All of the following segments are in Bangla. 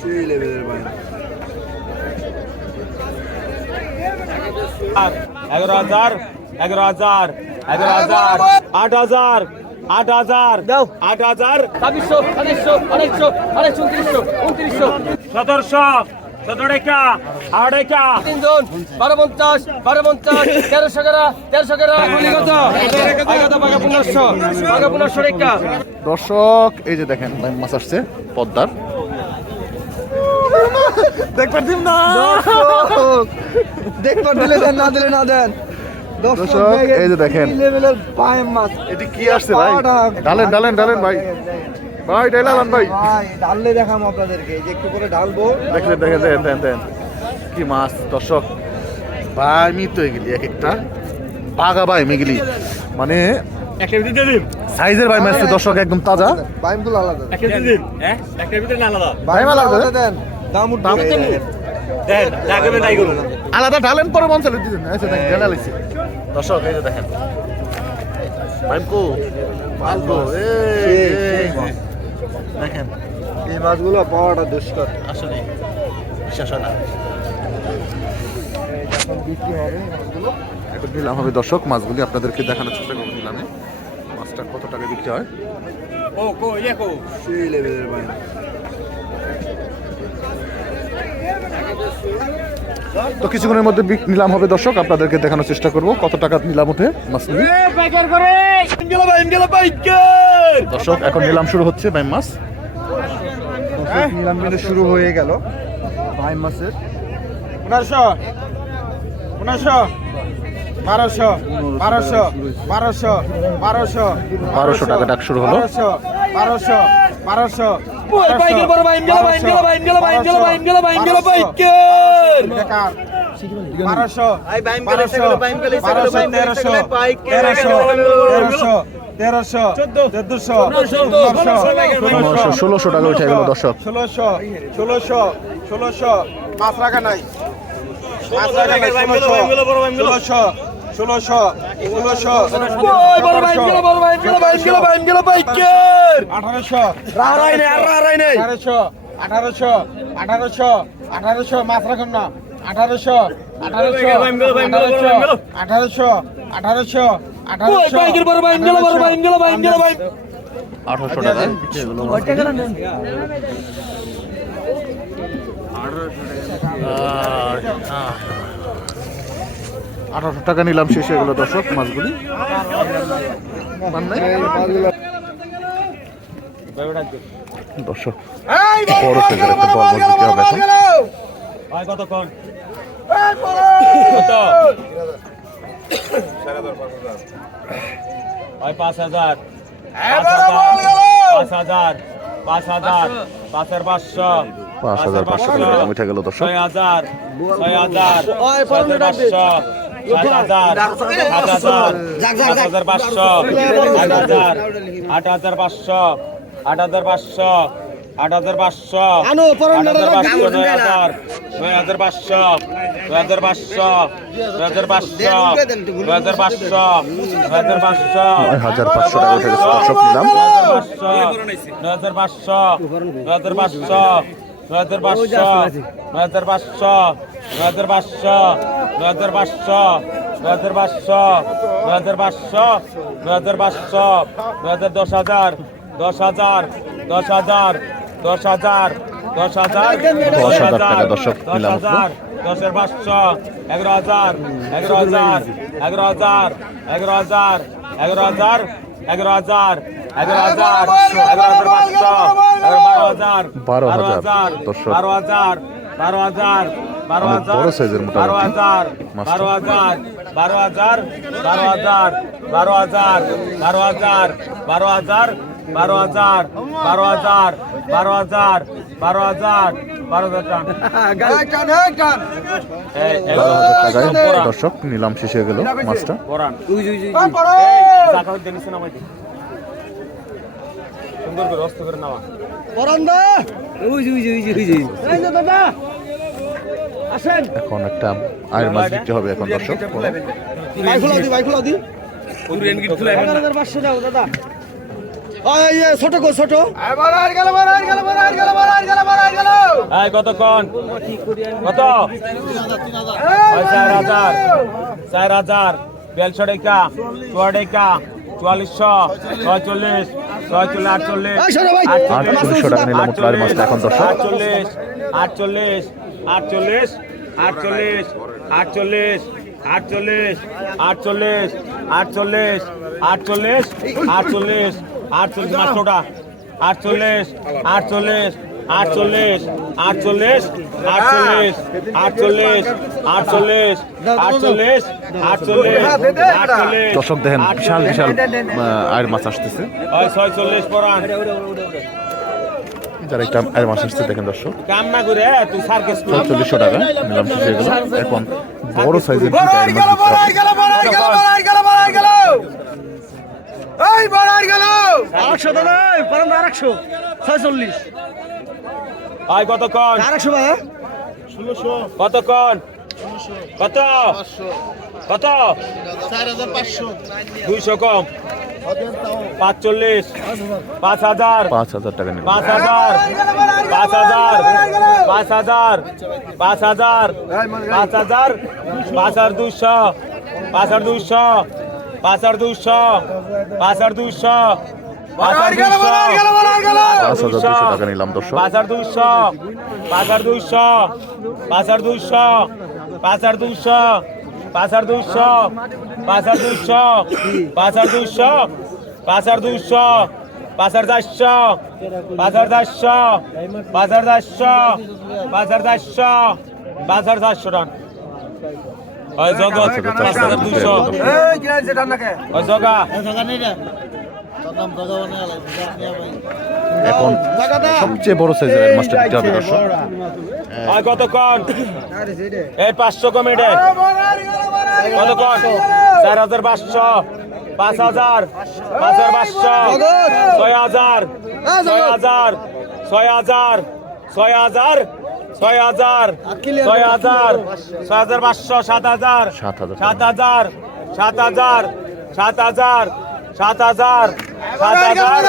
সেই লেভেলের এগারো হাজার এগারো হাজার এগারো হাজার আট হাজার আট হাজার দাও। আট হাজার ছাব্বিশশো সাতাইশশো আড়াইশো আড়াইশো উনত্রিশশো উনত্রিশশো সতেরোশো সতেরোটা আড়াইটা তিনজন বারো পঞ্চাশ বারো পঞ্চাশ তেরোশো তেরোশো পনেরোশো পনেরোশো দর্শক এই যে দেখেন মাছ আসছে পদ্মার। দেখবার দিন না দেখবার দিলে দেন না দিলে না দেন দর্শক, এই যে দেখেন। লেভেলের পায়ের মাছ এটি কি আসছে ভাই ডালেন ডালেন ডালেন ভাই ভাই ডাইলালান ভাই ভাই ঢাললে দেখাম আপনাদেরকে যে একটু করে ঢালবো দেখলেন দেখেন দেখেন দেখেন দেখেন কি মাছ দর্শক ভাই মিত হয়ে গেলি এক একটা বাগা ভাই মেগলি মানে সাইজের ভাই মাছ দর্শক একদম তাজা বাইমগুলো আলাদা একটা ভিতরে দিন হ্যাঁ একটা ভিতরে আলাদা বাইম আলাদা আলাদা দেন দাম উঠবে। আলাদা ঢালেন পরে মন দিতেন আচ্ছা দেখেন ঢেলা দর্শক এই যে দেখেন। ভাইমকো মালকো দেখেন। এই মাছগুলো পাওয়াটা দুষ্কর। আসলে বিশ্বাস হয় না। এখন নিলাম হবে দর্শক মাছগুলি আপনাদেরকে দেখানোর চেষ্টা করব নিলামে। মাছটা কত টাকা বিক্রি হয়? ও কো ইয়ে কো সেই লেভেলের তো কিছুক্ষণের মধ্যে নিলাম হবে দর্শক আপনাদেরকে দেখানোর চেষ্টা করব। কত টাকা নিলাম উঠে মাছ ভাই ভাই দর্শক এখন নিলাম শুরু হচ্ছে বাইম মাছ দর্শক নিলাম কিন্তু শুরু হয়ে গেল। ভাই মাছের পনেরোশো। পনেরোশো। বারোশো। বারোশো। বারোশো। বারোশো। বারোশো টাকা ডাক শুরু হলো। বারোশো। বারোশো। বারোশো। ওই বাইকের বড় বাইম গেল বাইম গেল বাইম গেল বাইম গেল বাইম গেল বাইম গেল বাইকের বেকার বারোশো বারোশো বারোশো তেরোশো তেরোশো তেরোশো তেরোশো চোদ্দশো ষোলোশো টাকা উঠে গেল দর্শক। ষোলোশো ষোলোশো ষোলোশো। পাঁচ রাখা নাই। পাঁচ রাখা নাই ষোলোশো। ষোলোশো। ষোলোশো ষোলোশো আঠারোশো আঠারোশো আঠারোশো আঠারোশো আঠারোশো মাছ রাখুন না। আঠারোশো আঠারোশো আঠারোশো আঠারোশো আঠারোশো আঠারোশো টাকা। আঠারোশো টাকা আঠারোশো টাকা নিলাম শেষ হয়ে গেল দর্শক মাছগুলি? দর্শক বড় সাইজের একটা বল মাছ দিতে হবে এখন। পাঁচ হাজার। পাঁচ হাজার পাঁচ হাজার পাঁচের পাঁচশো পাঁচ হাজার পাঁচশো উঠে গেল দর্শক। ছয় হাজার ছয় হাজার পাঁচশো। আট হাজার পাঁচশো আট হাজার পাঁচশো আট হাজার পাঁচশো নয় হাজার পাঁচশো নয় হাজার পাঁচশো নয় হাজার পাঁচশো নয় হাজার পাঁচশো নয় হাজার পাঁচশো নয় হাজার পাঁচশো টাকা গেছে দর্শক নিলাম নয় হাজার পাঁচশো নয় হাজার পাঁচশো নয় হাজার পাঁচশো নয় হাজার পাঁচশো নয় হাজার পাঁচশো নয় হাজার পাঁচশো নয় হাজার পাঁচশো নয় হাজার পাঁচশো নয় হাজার পাঁচশো নয় হাজার দশ হাজার দশ হাজার দশ হাজার দশ হাজার দশ হাজার দশ হাজার দশ হাজার দশের পাঁচশো এগারো হাজার এগারো হাজার এগারো হাজার এগারো হাজার এগারো হাজার এগারো হাজার এগারো হাজার এগারো হাজার পাঁচশো এগারো বারো হাজার বারো হাজার, বারো হাজার বারো হাজার বারো হাজার বারো হাজার। বারো হাজার বারো হাজার বারো হাজার বারো হাজার বারো হাজার বারো হাজার বারো হাজার বারো হাজার বারো হাজার বারো হাজার বারো হাজার দর্শক নিলাম শেষ হয়ে গেল মাছটা? সুন্দর করে অস্ত করে নেওয়া এখন একটা আয়ের মাছ বিক্রি হবে এখন দর্শক। ছোট গো ছোট। এই কতক্ষণ? কত? চার হাজার চার হাজার। বিয়ালশো টাকা চুয়া টাকা চুয়াল্লিশশো ছয়চল্লিশ ছয়চল্লিশ আটচল্লিশ আটচল্লিশশো টাকা নিলাম উঠল এখন দর্শক। আটচল্লিশ আটচল্লিশ আটচল্লিশ আটচল্লিশ আটচল্লিশ আটচল্লিশ আটচল্লিশ আটচল্লিশ আটচল্লিশ আটচল্লিশ আটচল্লিশ মাত্রটা আটচল্লিশ আটচল্লিশ আটচল্লিশ আটচল্লিশ আটচল্লিশ আটচল্লিশ আটচল্লিশ আটচল্লিশ আটচল্লিশ আটচল্লিশ দর্শক দেখেন বিশাল বিশাল আয়ের মাছ আসতেছে ছয়চল্লিশ পরান যারা একটা আর মাস আসছে দেখেন দর্শক। চল্লিশশো টাকা নিলাম শেষ হয়ে গেল। এখন বড় সাইজের কতক্ষণ কতক্ষণ কত কত দুইশো কম পাঁচচল্লিশ পাঁচ হাজার পাঁচ হাজার টাকা নিলাম পাঁচ হাজার পাঁচ হাজার পাঁচ হাজার পাঁচ হাজার পাঁচ হাজার পাঁচ হাজার দুইশো পাঁচ হাজার দুইশো পাঁচ হাজার দুইশো পাঁচ হাজার দুইশো পাঁচ হাজার দুইশো পাঁচ হাজার দুশো টাকা নিলাম দর্শক পাঁচ হাজার দুইশো পাঁচ হাজার দুইশো পাঁচ দুইশো পাঁচার দুঃশক পাঁচার দুঃশক পাঁচার দুঃশক পাঁচার দুঃশক পাঁচার চারশো পাঁচার চারশো পাঁচার চারশো পাঁচার চারশো পাঁচার চারশো টান। জগৎ পাঁচ হাজার দুশো জগা। এখন সবচেয়ে বড় সাইজের আয়ের মাছটা দিতে হবে দর্শক। কতক্ষণ? এই পাঁচশো কমিটে কতক্ষণ? চার হাজার পাঁচশো পাঁচ হাজার পাঁচ হাজার পাঁচশো ছয় হাজার ছয় হাজার ছয় হাজার ছয় হাজার ছয় হাজার ছয় হাজার ছয় হাজার পাঁচশো সাত হাজার সাত হাজার। সাত হাজার সাত হাজার সাত হাজার সাত হাজার সাত হাজার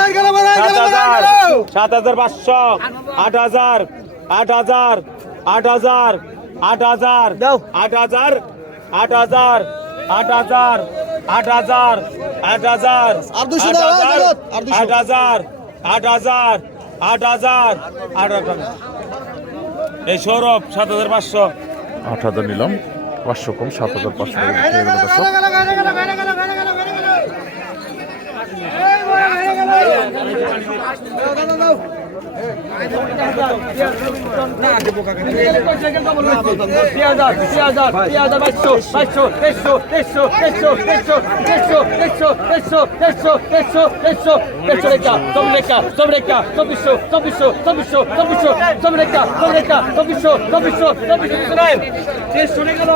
সাত হাজার সাত হাজার পাঁচশো আট হাজার আট হাজার আট হাজার আট হাজার আট হাজার আট হাজার আট হাজার আট হাজার আট হাজার আর আট হাজার আট হাজার আট হাজার আট হাজার আট হাজার এই সৌরভ সাত হাজার পাঁচশো আট হাজার নিলাম পাঁচশো কম সাত হাজার পাঁচশো দাও দাও দাও বিক্রি হয়ে গেল দর্শক উনিশশো উনিশশো উনিশশো উনিশশো টাকা দেন দেড়শো ভাই এগারো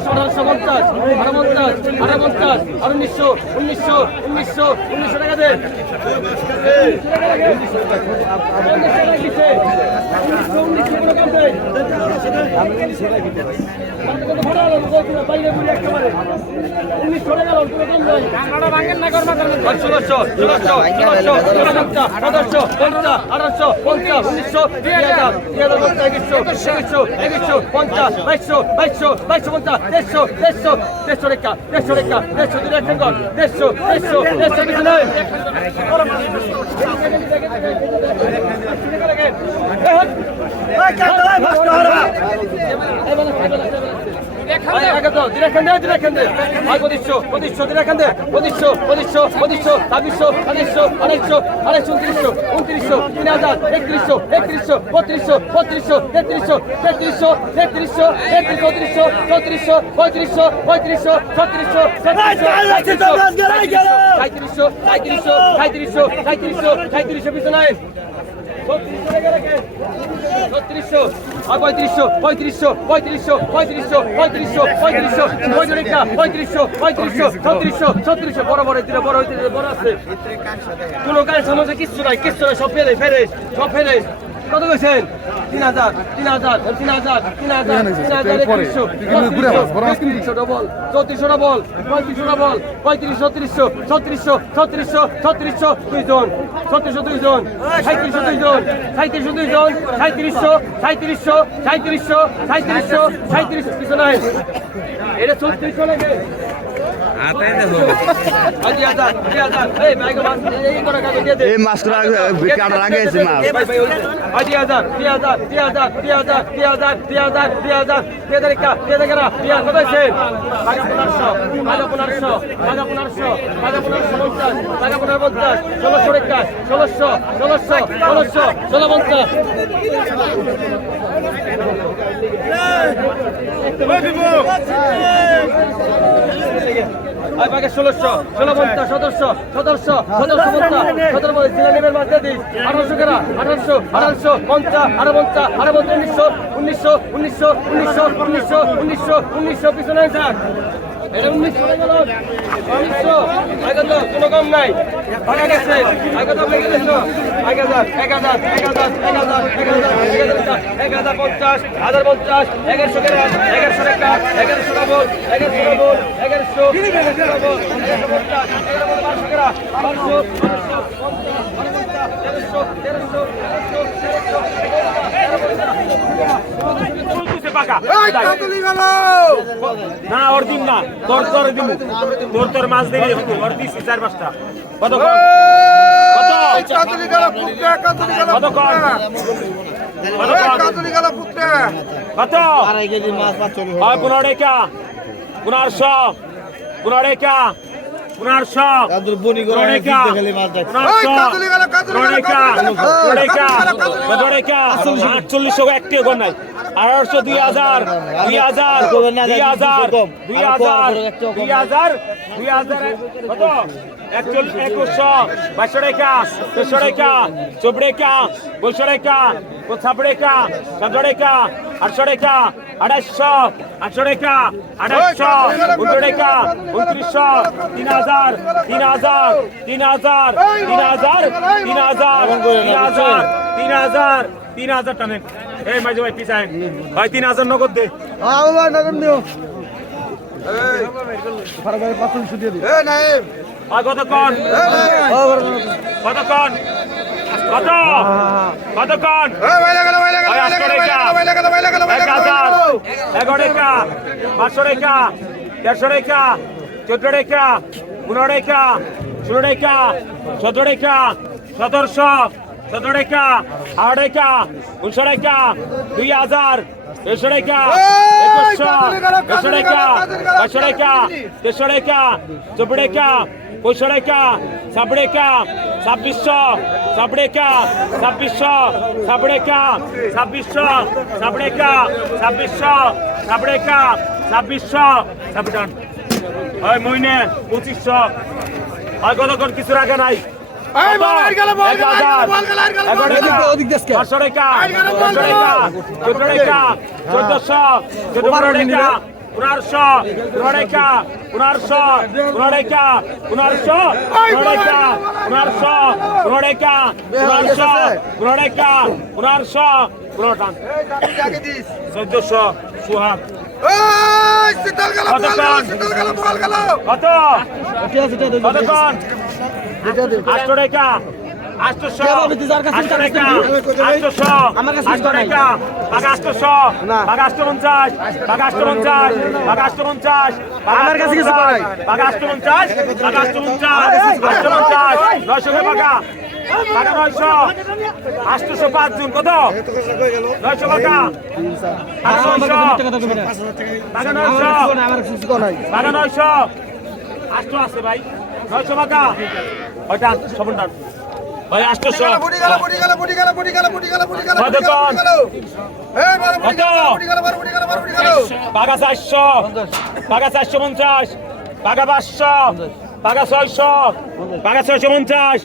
সতেরোশো পঞ্চাশ আটাপঞ্চাশ আটাপঞ্চাশ আর উনিশশো উনিশশো উনিশশো উনিশশো টাকা দেন আঠারোশো পঞ্চাশ উনিশশো দুই হাজার দুই হাজার একশো একশো একশো পঞ্চাশ বাইশশো বাইশশো বাইশশো পঞ্চাশ দেড়শো দেড়শো দেড়শো রেখা দেড়শো রেখা দেড়শো দুই দেড়শো দেড়শো দেড়শো দেড়শো কিছু নয় ভাই সাঁত্রিশশো সাঁত্রিশশো সাঁত্রিশশো সাঁত্রিশশো সাঁত্রিশশো পিছনে ছত্রিশশো আর পঁয়ত্রিশশো পঁয়ত্রিশশো পঁয়ত্রিশশো পঁয়ত্রিশশো পঁয়ত্রিশশো পঁয়ত্রিশশো পঁয়ত্রিশটা পঁয়ত্রিশশো পঁয়ত্রিশশো ছত্রিশশো ছত্রিশশো বড় বড় দিলে বড় হইতে বড় আছে কোনো কাজ সমস্যা কিচ্ছু নাই কিচ্ছু নাই সব ফেলে ফেলে সব ফেলে কত কইছেন? তিন হাজার তিন হাজার তিন হাজার তিন হাজার তিন হাজার একত্রিশশো পঁয়ত্রিশশো ডবল চৌত্রিশশো ডবল পঁয়ত্রিশশো ডবল পঁয়ত্রিশ ছত্রিশশো ছত্রিশশো ছত্রিশশো ছত্রিশশো দুইজন ছত্রিশশো দুইজন সাঁত্রিশশো দুইজন সাঁত্রিশশো দুইজন সাঁত্রিশশো সাঁত্রিশশো সাঁত্রিশশো সাঁত্রিশশো সাঁত্রিশশো কিছু নাই। এটা ছত্রিশশো লাগে এই মাছ কাটার আগে এসে মাছ দুই হাজার দুই হাজার দুই হাজার দুই হাজার দুই হাজার দুই হাজার দুই হাজার দুই হাজার একটা। দুই হাজার কেনা দুই হাজার আছে টাকা পনেরোশো টাকা পনেরোশো টাকা পনেরোশো টাকা পনেরোশো পঞ্চাশ টাকা পনেরো পঞ্চাশ, ষোলোশো রেখা ষোলোশো ষোলোশো ষোলোশো, ষোলো পঞ্চাশ। ষোলোশো ষোলো পঞ্চাশ সতেরোশো সতেরোশো সতেরোশো পঞ্চাশ সতেরো পঞ্চাশ জিলা নেবের মাঝে দিই আঠারোশো কেনা আঠারোশো আঠারোশো পঞ্চাশ আরও পঞ্চাশ আরও উনিশশো পিছনে স্যার হয়ে আগে কোনো কম নাই ভাগা গেছে আগে তো ভেঙে গেছো এক হাজার এক হাজার এক হাজার এক হাজার এক হাজার পঞ্চাশ হাজার পঞ্চাশ এগারোশো এগারোশো টাকা এগারোশো ডবল এগারোশো ডবল এগারোশো এগারোশো ডবল এগারোশো পঞ্চাশ তেরোশো না ওর দিন না। তোর তোর দিব তোর তোর মাছ দিবি ওর দিছি চার পাঁচটা। কত কত? কত কত পনেরোশো ওনার সব বনি করে খালি মাছ দেখছে আটচল্লিশশো। একটি ঘর নাই। আঠারোশো দুই হাজার দুই হাজার দুই হাজার দুই হাজার দুই হাজার দুই হাজার। কত? একুশশো। বাইশশো রেখা তেরোশো রেখা চোপ রেখা বৈশো রেখা ছাপ রেখা আটশো রেখা আড়াইশো আটশো টাকা আড়াইশো উনশো টাকা উনত্রিশশো তিন হাজার তিন হাজার তিন হাজার তিন হাজার তিন হাজার তিন হাজার তিন হাজার তিন হাজার টানেন এই। মাঝে ভাই পিছায় ভাই তিন হাজার নগদ দে আর কতক্ষণ? কতক্ষণ? কত কত কন। এক হাজার এগারো রেখা পাঁচশো রেখা দেড়শো রেখা চোদ্দ রেখা পনেরো রেখা ষোলো রেখা সতেরো রেখা সতেরোশো সতেরো রেখা আট রেখা উনিশশো রেখা দুই ছাব্বিশশো সাবড়েকা ছাব্বিশশো সাবড়েকা ছাব্বিশশো সাবড়েকা ছাব্বিশশো সাবড়েকা ছাব্বিশশো ছাব্বিশন ওই মইনে পঁচিশশো। ওই কত কোন কিছু রাখে নাই। চোদ্দশো চোদ্দ unarso, unareka, unarso, unareka, unarso, unareka, unarso, unareka, unarso, unareka, unarso, unotan. চোদ্দশো সুহাগ কত কত আটশো টাকা আমার কাছে কিছু নাই। আগাস্ট পঞ্চাশ। আগাস্ট পঞ্চাশ। পঞ্চাশ। নয়শো টাকা টাকা নয়শো। আটশো পাঁচ জন। কত? নয়শো টাকা টাকা নয়শো। টাকা নয়শো। আটশো আছে ভাই। নয়শো টাকা ওইটা সবন ভাই আটশোশো কতক্ষণ কত পাকা চারশো পাকা চারশো পঞ্চাশ পাকা পাঁচশো পাকা ছয়শো পাকা ছয়শো পঞ্চাশ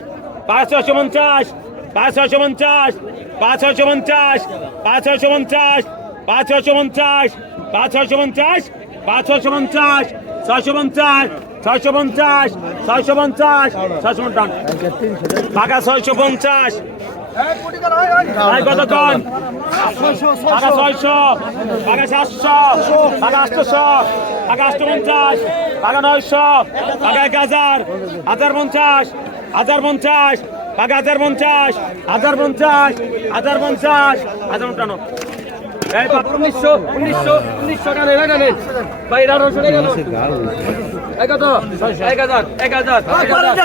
পাঁচ ছয়শো পঞ্চাশ পাঁচ ছয়শো পঞ্চাশ পাঁচ ছয়শো পঞ্চাশ পাঁচ ছয়শো পঞ্চাশ পাঁচ ছয়শো পঞ্চাশ পাঁচ ছয়শো পঞ্চাশ পাঁচ ছয়শো পঞ্চাশ ছয়শো পঞ্চাশ ছয়শো পঞ্চাশ ছয়শো পঞ্চাশ ছয়শো পঞ্চাশ। পাকা ছয়শো পঞ্চাশ। কতক্ষণ টাকা ছয়শো, টাকা সাতশো, টাকা আটশোশো টাকা আটশো পঞ্চাশ, টাকা নয়শো, টাকা এক হাজার হাজার পঞ্চাশ হাজার পঞ্চাশ, টাকা হাজার পঞ্চাশ হাজার পঞ্চাশ হাজার পঞ্চাশ, হাজার পঞ্চান্ন। উনিশশো উনিশশো উনিশশো টাকা নেই টাকা নেই ভাই আঠারোশো টাকা গেল এক কত এক হাজার এক হাজার এক হাজার।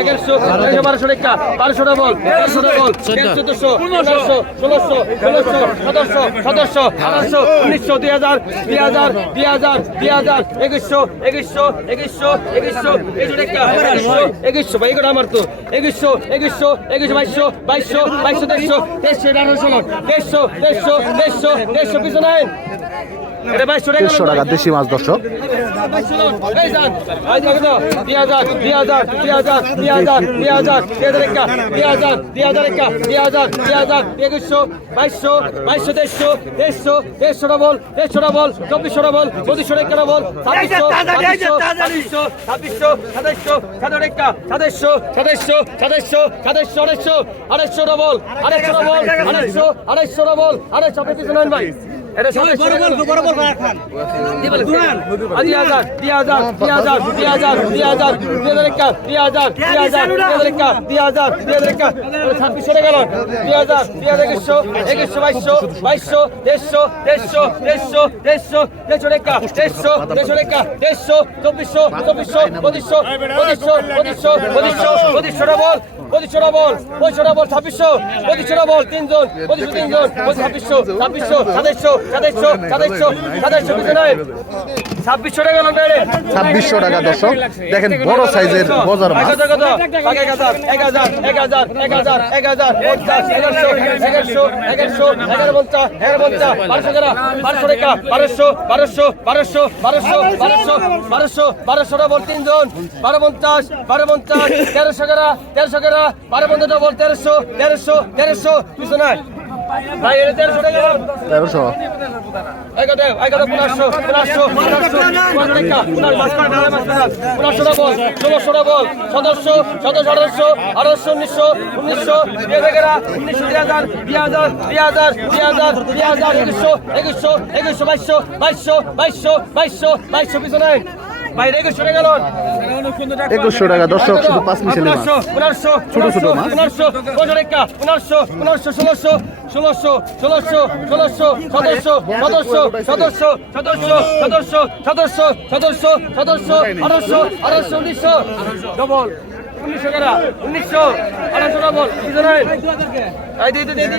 এগারোশো এগারোশো বারোশো টাকা বারোশো বল তেরোশো বল চোদ্দশো পনেরোশো। ষোলোশো ষোলোশো সতেরোশো সতেরোশো আঠারোশো উনিশশো দুই হাজার দুই হাজার দুই হাজার দুই হাজার একুশশো একুশশো একুশশো একুশশো একুশশো টাকা একুশশো একুশশো ভাই এগুলো আমার তো। একুশশো একুশশো একুশশো বাইশশো বাইশশো বাইশশো আঠারোশো ते शपीचं नाही দেড়শো টাকা দেশি মাছ দর্শক একুশশো বাইশশো বাইশশো দেড়শো দেড়শো দেড়শো ডবল দেড়শো ডবল চব্বিশশো ডবল পঁচিশশো রেখা ডবল ছাব্বিশশো ছাব্বিশশো ছাব্বিশশো সাতাইশশো সাতাশো রেখা সাতাইশশো সাতাইশশো সাতাইশশো সাতাইশশো আড়াইশো আড়াইশো ডবল আড়াইশো ডবল আড়াইশো আড়াইশো ডবল আড়াইশো পেতে শোনেন ভাই এটা সবাই বড় গল্প বড় গল্প রাখান দুরান 3000 3000 3000 3000 3000 3000 3000 3000 3000 3000 26 সরে গেল 3000 2100 2100 2200 2200 150 150 150 150 150 150 150 2400 2500 2500 2500 2500 ছাব্বিশশো টাকা দর্শক দেখেন বড় সাইজের বজার বারো পঞ্চাশ তেরোশো গেরা তেরোশো গেরা বারো পঞ্চাশ ডবল তেরোশো তেরোশো তেরোশো দুশো নয় ভাই এটা তেরোশো টাকা তেরোশো। সদস্য সদস্য আঠারোশো আঠারোশো উনিশশো উনিশশো দুই হাজার উনিশশো দুই হাজার দুই হাজার দুই হাজার দুই হাজার দুই হাজার একুশশো একুশশো একুশশো বাইশশো বাইশশো বাইশশো বাইশশো বাইশশো পিছনে একুশশো টাকা দর্শক শুধু পাঁচ মিশালি মাছ ছোট ছোট মাছ। পনেরোশো পনেরোশো ষোলোশো ষোলোশো ষোলোশো ষোলোশো সদস্য সদস্য সদস্য সদস্য সদস্য সদস্য সদস্য সদস্য আঠারোশো আঠারোশো উনিশশো ডবল উনিশশো কেনা উনিশশো আঠারোশো ডবল এই দিদি দিদি দিদি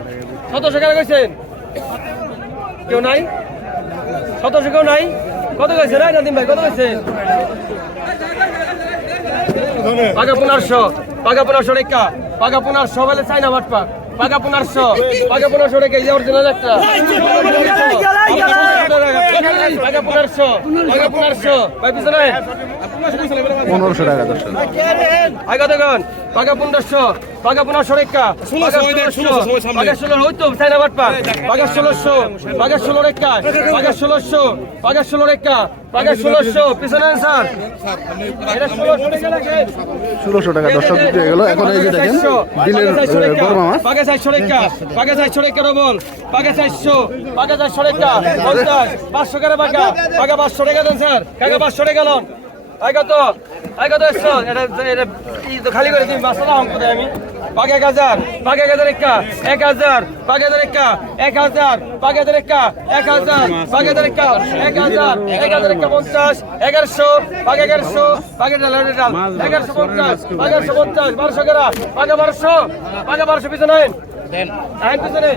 সতেরোশো কেন কইছেন? কেউ নাই? সতেরোশো কেউ নাই? কত গেছে রায় নাদিম ভাই কত গেছে পাকা পনেরোশো পাকা পনেরোশো রেখা পাকা পনেরোশো বলে চাই না বাটপা পাকা পনেরোশো পাকা পনেরোশো রেখা এই অরিজিনাল একটা। পাকা পনেরোশো পাকা পনেরোশো। ভাই পিছনে। পনেরোশো টাকা দর্শক আগে দেখুন পাগা পনেরোশো পাগা পনেরোশো রেখা পাগা ষোলো হইতো সাইনা বাটপা পাগা ষোলোশো পাগা ষোলো রেখা পাগা ষোলোশো পাগা ষোলো রেখা পাগা ষোলোশো পিছনে আনসার। ষোলোশো টাকা দর্শক দিয়ে গেল। এখন এই যে দেখেন বিলের গরম আমার পাগা চারশো রেখা পাগা চারশো রেখা ডবল পাগা চারশো পাগা চারশো রেখা পঞ্চাশ পাঁচশো টাকা পাগা পাগা পাঁচশো টাকা দেন স্যার। কাকা পাঁচশো টাকা লন। কত আই কত এটা এটা খালি করে দিন বাসা অঙ্ক দেয় আমি। পাকে এক হাজার পাকে এক হাজার একা এক হাজার পাকে হাজার একা এক হাজার পাকে হাজার একা এক হাজার পাকে হাজার একা এক হাজার এক হাজার একা পঞ্চাশ এগারোশো পাকে এগারোশো পাকে ডাল এগারোশো পঞ্চাশ এগারোশো পঞ্চাশ বারোশো করা পাকে বারোশো পাকে বারোশো পিছনে আইন। পিছনে